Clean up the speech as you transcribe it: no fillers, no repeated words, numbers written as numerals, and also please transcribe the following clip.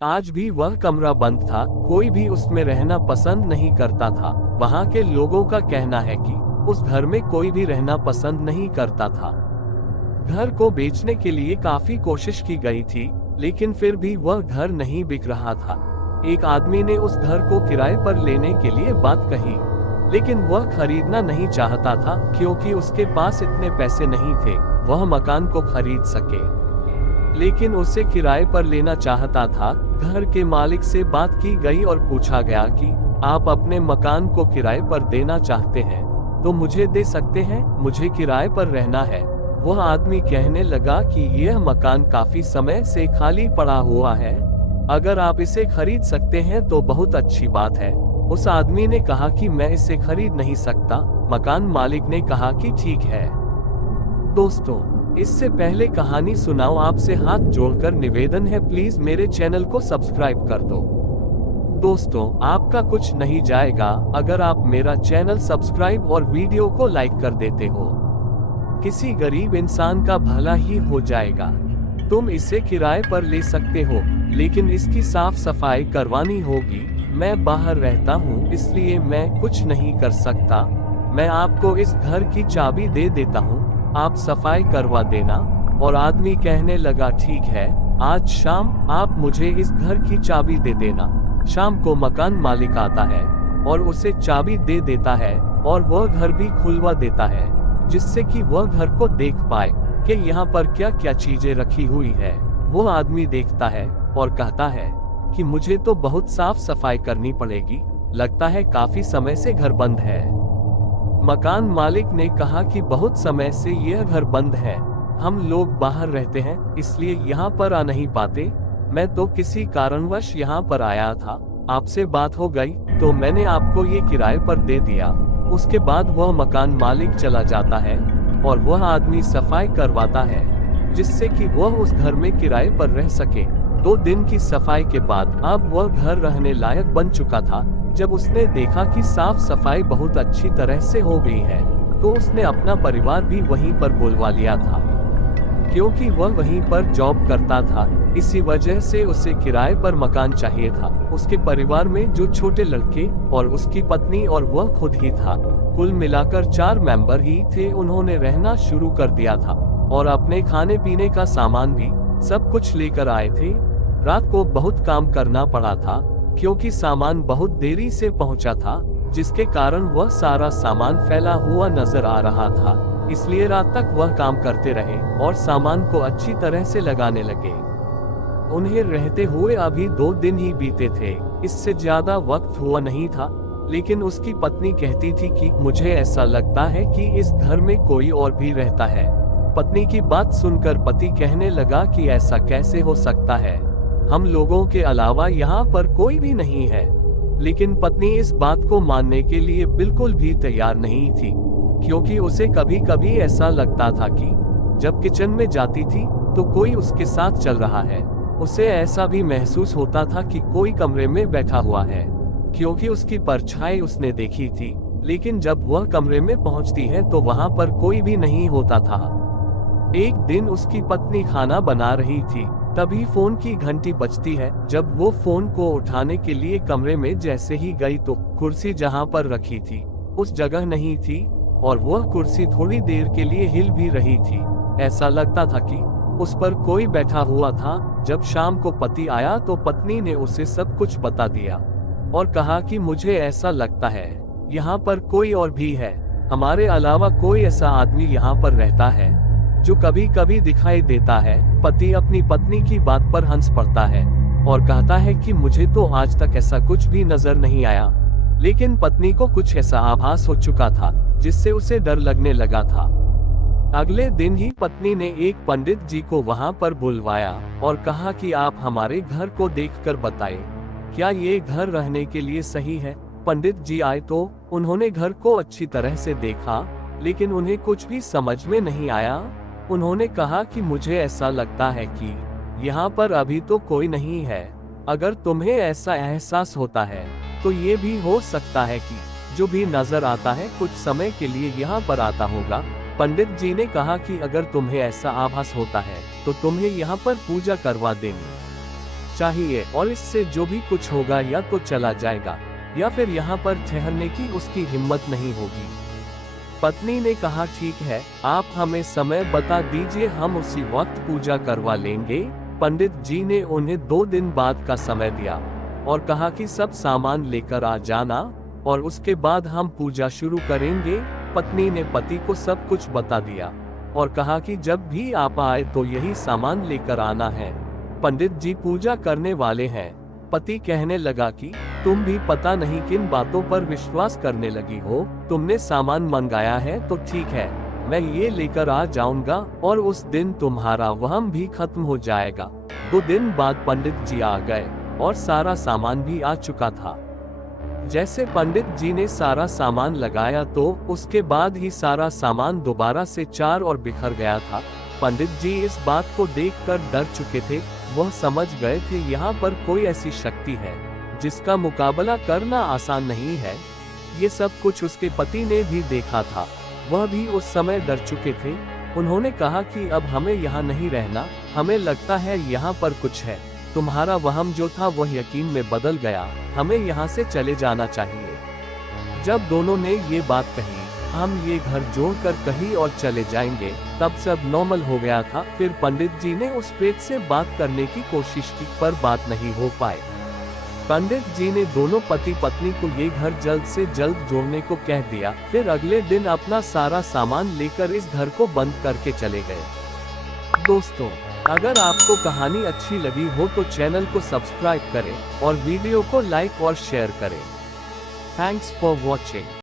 आज भी वह कमरा बंद था, कोई भी उसमें रहना पसंद नहीं करता था। वहाँ के लोगों का कहना है कि उस घर में कोई भी रहना पसंद नहीं करता था। घर को बेचने के लिए काफी कोशिश की गई थी, लेकिन फिर भी वह घर नहीं बिक रहा था। एक आदमी ने उस घर को किराए पर लेने के लिए बात कही, लेकिन वह खरीदना नहीं चाहता था क्योंकि उसके पास इतने पैसे नहीं थे वह मकान को खरीद सके। लेकिन उसे किराए पर लेना चाहता था। घर के मालिक से बात की गई और पूछा गया कि आप अपने मकान को किराए पर देना चाहते हैं तो मुझे दे सकते हैं, मुझे किराए पर रहना है। वह आदमी कहने लगा कि यह मकान काफी समय से खाली पड़ा हुआ है, अगर आप इसे खरीद सकते हैं तो बहुत अच्छी बात है। उस आदमी ने कहा कि मैं इसे खरीद नहीं सकता। मकान मालिक ने कहा कि ठीक है। दोस्तों, इससे पहले कहानी सुनाओ, आपसे हाथ जोड़कर निवेदन है, प्लीज मेरे चैनल को सब्सक्राइब कर दो। दोस्तों, आपका कुछ नहीं जाएगा अगर आप मेरा चैनल सब्सक्राइब और वीडियो को लाइक कर देते हो। किसी गरीब इंसान का भला ही हो जाएगा। तुम इसे किराए पर ले सकते हो, लेकिन इसकी साफ सफाई करवानी होगी। मैं बाहर रहता हूँ, इसलिए मैं कुछ नहीं कर सकता। मैं आपको इस घर की चाबी दे देता हूँ, आप सफाई करवा देना। और आदमी कहने लगा ठीक है, आज शाम आप मुझे इस घर की चाबी दे देना। शाम को मकान मालिक आता है और उसे चाबी दे देता है और वह घर भी खुलवा देता है, जिससे कि वह घर को देख पाए कि यहाँ पर क्या क्या चीजें रखी हुई है। वो आदमी देखता है और कहता है कि मुझे तो बहुत साफ सफाई करनी पड़ेगी, लगता है काफी समय से घर बंद है। मकान मालिक ने कहा कि बहुत समय से यह घर बंद है, हम लोग बाहर रहते हैं इसलिए यहाँ पर आ नहीं पाते। मैं तो किसी कारणवश यहाँ पर आया था, आपसे बात हो गई तो मैंने आपको ये किराए पर दे दिया। उसके बाद वह मकान मालिक चला जाता है और वह आदमी सफाई करवाता है, जिससे कि वह उस घर में किराए पर रह सके। 2 दिन की सफाई के बाद अब वह घर रहने लायक बन चुका था। जब उसने देखा कि साफ सफाई बहुत अच्छी तरह से हो गई है, तो उसने अपना परिवार भी वहीं पर बुलवा लिया था। क्योंकि वह वहीं पर जॉब करता था, इसी वजह से उसे किराए पर मकान चाहिए था। उसके परिवार में जो छोटे लड़के और उसकी पत्नी और वह खुद ही था, कुल मिलाकर 4 मेंबर ही थे। उन्होंने रहना शुरू कर दिया था और अपने खाने पीने का सामान भी सब कुछ लेकर आए थे। रात को बहुत काम करना पड़ा था क्योंकि सामान बहुत देरी से पहुंचा था, जिसके कारण वह सारा सामान फैला हुआ नजर आ रहा था। इसलिए रात तक वह काम करते रहे और सामान को अच्छी तरह से लगाने लगे। उन्हें रहते हुए अभी 2 दिन ही बीते थे, इससे ज्यादा वक्त हुआ नहीं था। लेकिन उसकी पत्नी कहती थी कि मुझे ऐसा लगता है कि इस घर में कोई और भी रहता है। पत्नी की बात सुनकर पति कहने लगा कि ऐसा कैसे हो सकता है, हम लोगों के अलावा यहाँ पर कोई भी नहीं है। लेकिन पत्नी इस बात को मानने के लिए बिल्कुल भी तैयार नहीं थी, क्योंकि उसे कभी कभी ऐसा लगता था कि जब किचन में जाती थी तो कोई उसके साथ चल रहा है। उसे ऐसा भी महसूस होता था कि कोई कमरे में बैठा हुआ है, क्योंकि उसकी परछाई उसने देखी थी। लेकिन जब वह कमरे में पहुंचती है तो वहां पर कोई भी नहीं होता था। एक दिन उसकी पत्नी खाना बना रही थी, तभी फोन की घंटी बजती है। जब वो फोन को उठाने के लिए कमरे में जैसे ही गई तो कुर्सी जहां पर रखी थी उस जगह नहीं थी और वह कुर्सी थोड़ी देर के लिए हिल भी रही थी। ऐसा लगता था कि उस पर कोई बैठा हुआ था। जब शाम को पति आया तो पत्नी ने उसे सब कुछ बता दिया और कहा कि मुझे ऐसा लगता है यहाँ पर कोई और भी है, हमारे अलावा कोई ऐसा आदमी यहाँ पर रहता है जो कभी कभी दिखाई देता है। पति अपनी पत्नी की बात पर हंस पड़ता है और कहता है कि मुझे तो आज तक ऐसा कुछ भी नजर नहीं आया। लेकिन पत्नी को कुछ ऐसा आभास हो चुका था जिससे उसे डर लगने लगा था। अगले दिन ही पत्नी ने एक पंडित जी को वहां पर बुलवाया और कहा कि आप हमारे घर को देखकर बताएं, क्या ये घर रहने के लिए सही है। पंडित जी आए तो उन्होंने घर को अच्छी तरह से देखा, लेकिन उन्हें कुछ भी समझ में नहीं आया। उन्होंने कहा कि मुझे ऐसा लगता है कि यहाँ पर अभी तो कोई नहीं है। अगर तुम्हें ऐसा एहसास होता है तो ये भी हो सकता है कि जो भी नजर आता है कुछ समय के लिए यहाँ पर आता होगा। पंडित जी ने कहा कि अगर तुम्हें ऐसा आभास होता है तो तुम्हें यहाँ पर पूजा करवा देंगे। चाहिए और इससे जो भी कुछ होगा या तो चला जाएगा या फिर यहाँ पर ठहरने की उसकी हिम्मत नहीं होगी। पत्नी ने कहा ठीक है, आप हमें समय बता दीजिए, हम उसी वक्त पूजा करवा लेंगे। पंडित जी ने उन्हें 2 दिन बाद का समय दिया और कहा कि सब सामान लेकर आ जाना और उसके बाद हम पूजा शुरू करेंगे। पत्नी ने पति को सब कुछ बता दिया और कहा कि जब भी आप आए तो यही सामान लेकर आना है, पंडित जी पूजा करने वाले हैं। पति कहने लगा कि तुम भी पता नहीं किन बातों पर विश्वास करने लगी हो, तुमने सामान मंगाया है तो ठीक है, मैं ये लेकर आ जाऊंगा और उस दिन तुम्हारा वहम भी खत्म हो जाएगा। 2 दिन बाद पंडित जी आ गए और सारा सामान भी आ चुका था। जैसे पंडित जी ने सारा सामान लगाया तो उसके बाद ही सारा सामान दोबारा से चार और बिखर गया था। पंडित जी इस बात को देखकर डर चुके थे। वह समझ गए थे यहाँ पर कोई ऐसी शक्ति है जिसका मुकाबला करना आसान नहीं है। ये सब कुछ उसके पति ने भी देखा था, वह भी उस समय डर चुके थे। उन्होंने कहा कि अब हमें यहाँ नहीं रहना, हमें लगता है यहाँ पर कुछ है। तुम्हारा वहम जो था वह यकीन में बदल गया, हमें यहाँ से चले जाना चाहिए। जब दोनों ने ये बात कही, हम ये घर जोड़कर कहीं और चले जाएंगे, तब सब नॉर्मल हो गया था। फिर पंडित जी ने उस प्रेत से बात करने की कोशिश की पर बात नहीं हो पाए। पंडित जी ने दोनों पति पत्नी को ये घर जल्द से जल्द जोड़ने को कह दिया। फिर अगले दिन अपना सारा सामान लेकर इस घर को बंद करके चले गए। दोस्तों, अगर आपको कहानी अच्छी लगी हो तो चैनल को सब्सक्राइब करें और वीडियो को लाइक और शेयर करें। Thanks for watching.